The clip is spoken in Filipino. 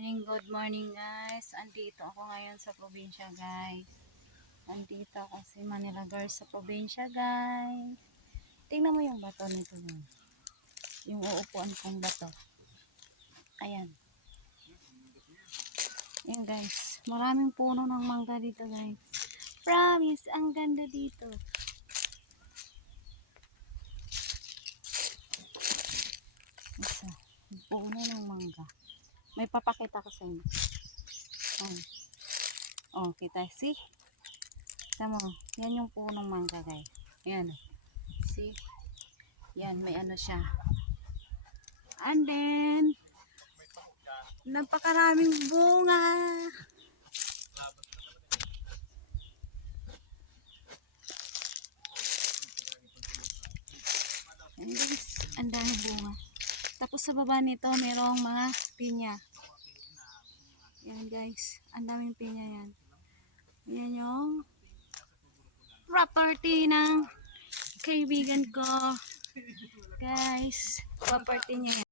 Good morning guys. Andito ako ngayon sa probinsya guys. Andito ako si Manila Girls sa probinsya guys. Tingnan mo yung bato nito guys. Yung uupuan kong bato. Ayan. Ayan guys. Maraming puno ng mangga dito guys. Promise, ang ganda dito. Isa. Puno ng mangga. May papakita ko sa inyo. Oh, kita. See? Tama mo. Yan yung punong mangga guys. Ayan. See? Yan, may ano siya. And then, napakaraming bunga. Ayan guys, ang daming bunga. Tapos sa baba nito, mayroong mga pinya. Yan guys, ang daming pinya yan. Yan yung property ng kaibigan ko. Guys, property niya yan.